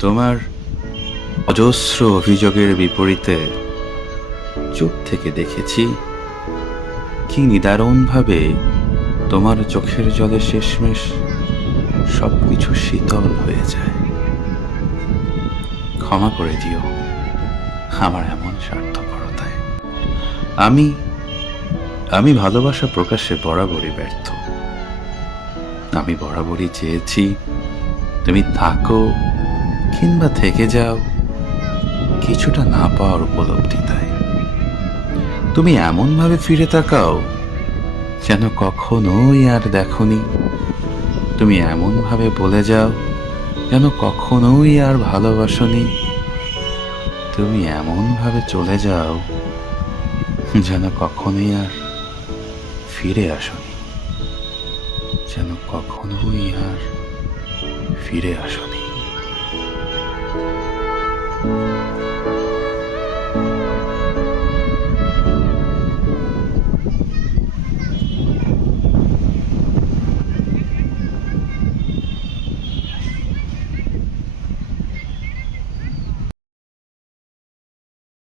তোমার অজস্র অভিযোগের বিপরীতে চুপ থেকে দেখেছি কি নিদারুণভাবে তোমার চোখের জলে শেষমেশ সব কিছু শীতল হয়ে যায়। ক্ষমা করে দিও আমার এমন স্বার্থপরতায়। আমি আমি ভালোবাসা প্রকাশে বরাবরই ব্যর্থ। আমি বরাবরই চেয়েছি তুমি থাকো কিংবা থেকে যাও, কিছুটা না পাওয়ার উপলব্ধি তাই। তুমি এমনভাবে ফিরে তাকাও যেন কখনোই আর দেখনি। তুমি এমনভাবে বলে যাও যেন কখনোই আর ভালোবাসনি। তুমি এমনভাবে চলে যাও যেন কখনোই আর ফিরে আসনি। যেন কখনোই আর ফিরে আসনি।